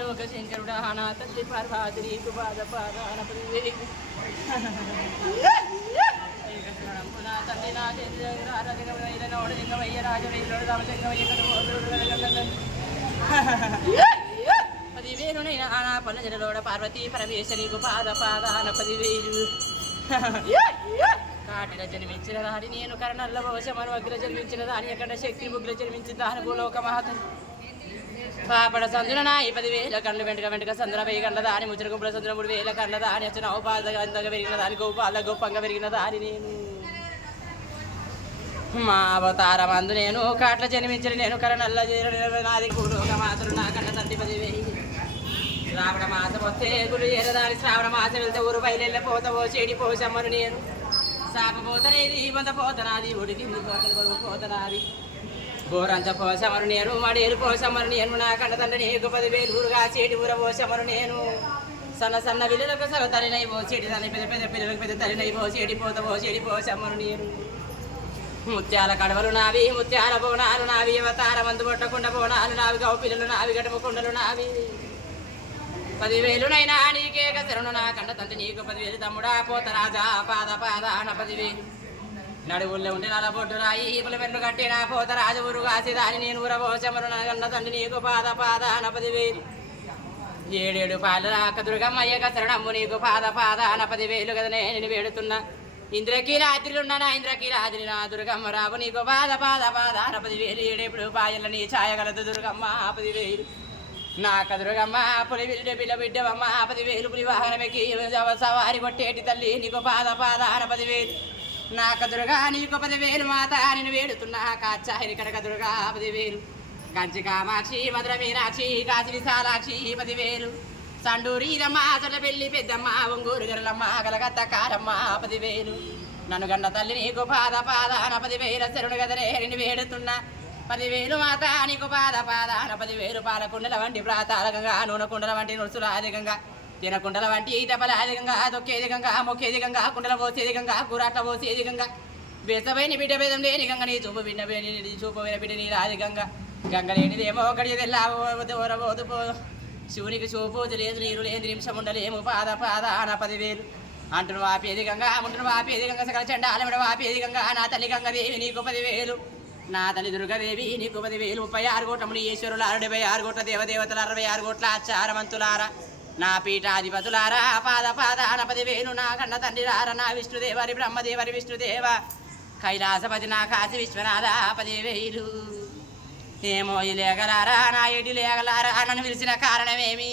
లోక శంకరుడా నా తల్లి పార్వతి నీకు పాద పాదానపది నా తల్లి నా రాజలింగమయ్య నోడలింగమయ్య రాజవైరుడు రామలింగమయ్య పదివేలునైనా నా పల్లెలోడ పార్వతీ పరమేశ నీకు పాద పాదాన 10,000 కాటిల జన్మించిన దాని నేను కర్ణల్ల భోజమను అగ్ర జన్మించిన దాని ఎక్కడ శక్తి ముగ్గుల జన్మించిన దాని భూలోక మహాత పాపడ సందున నా 10,000 కళ్ళు వెంటక సందున 1000 గంటల దాని ముచ్చట గుంపుల సందున 3,000 కళ్ళ దాని వచ్చిన ఔపాద అందంగా పెరిగిన దాని గోపాల గొప్పంగా పెరిగిన దాని నేను మా అవతారం అందు నేను కాట్ల జన్మించిన నేను కర్ణల్ల నాది భూలోక మాతలు నా కన్న తండ్రి 10,000 శ్రావణ మాసం వస్తే గుళ్ళు ఏరదాని శ్రావణ మాసం వెళ్తే ఊరు బయలు పోతావో చెడి పోసమ్మను నేను సాపపోతనేది బంద పోతనాది ఉడికింది పోతనాది గోరంత పోసమరు నేను మడేరు పోసమరు నేను నా కన్న తండ్రి నీకు 10,000 ఊరుగా చెడి ఊర పోసమరు నేను సన్న సన్న విల్లులకు సగ తల్లినై పో చెడి తల్లి పెద్ద పెద్ద పిల్లలకు పెద్ద తల్లినై పో చెడి పోతవో చెడి పోసమ్మరు నేను ముత్యాల కడవలు నావి ముత్యాల బోనాలు నావి అవతార మందు కొట్టకుండా బోనాలు నావి గౌ పిల్లలు నావి గడప కుండలు నావి 10,000నైనా నీకే గసరును నా కండ తండ్రి నీకు 10,000 తమ్ముడా పోతరాజా పాద పాదాన 10,000 నడువుల్లో ఉండి నలబొడ్డు రాయి ఈపుల పెన్ను కట్టిన పోతరాజు ఊరు కాసిదాని నేను ఊరబోసమరు నా కండ తండ్రి నీకు పాద పాదాన 10,000 7 పాల రాక దుర్గమ్మయ్య గసరణమ్ము నీకు పాద పాదాన 10,000 కదనే నేను వేడుతున్నా ఇంద్రకీలాద్రిలున్నా నా ఇంద్రకీలాద్రి నా దుర్గమ్మ రావు నీకు పాద పాద పాదాన 10,000 7 పాయల నీ ఛాయగలదు దుర్గమ్మ 10,000 నా కదురుగమ్మ పులి బిడ్డ పిల్ల బిడ్డవమ్మ 10,000 పులి వాహనమెక్కి సవారి కొట్టేటి తల్లి నీకు పాద పాదాన 10,000 నా కదురుగా నీకు 10,000 మాత నేను వేడుతున్నా కాచాహిని కనకదురుగా 10,000 కంచి కామాక్షి మధుర మీనాక్షి కాశీ విశాలాక్షి 10,000 సండూరీరమ్మ చొల్ల పెళ్లి పెద్దమ్మ ఒంగూరు గరులమ్మ గలగత్త కారమ్మ 10,000 నన్ను గన్న తల్లి నీకు పాద పాదాన 10,000 శరుడు గదరే నేను వేడుతున్నా 10,000 మాత నీకు పాద పాదాన 10,000 పాలకుండల వంటి ప్రాతాలకంగా నూనె కుండల వంటి నుడుసులు అధికంగా తినకుండల వంటి ఈటపల అధికంగా తొక్కేది గంగా మొక్కేది గంగా కుండల పోసేది గంగా కూరాట పోసేది గంగా బేసమైన బిడ్డ భేదం లేని గంగ నీ చూపు బిడ్డ చూపమైన బిడ్డ నీ రాధికంగా గంగ లేనిదేమో గడియ తెల్లబోదు శివునికి చూపు లేదు నీరు లేని నిమిషం ఉండలేము పాద పాదాన 10,000 అంటును వాపేది గంగా ముంటును వాపేది గంగ సకల చండాలమిడ వాపేది గంగా నా తల్లి గంగదేవి నీకు 10,000 నా తల్లి దుర్గదేవి నీకు 10,000 36 కోట్ల మునీశ్వరులు 66 కోట్ల దేవదేవతలు 66 కోట్ల ఆచారవంతులారా నా పీఠాధిపతులారా పాద పాదాన 10,000 నా కన్న తండ్రి రార నా విష్ణుదేవరి బ్రహ్మదేవరి విష్ణుదేవ కైలాసపతి నా కాశీ విశ్వనాథ 10,000 ఏమో ఈ లేగలారా నా ఏటి లేగలారా నన్ను పిలిచిన కారణమేమి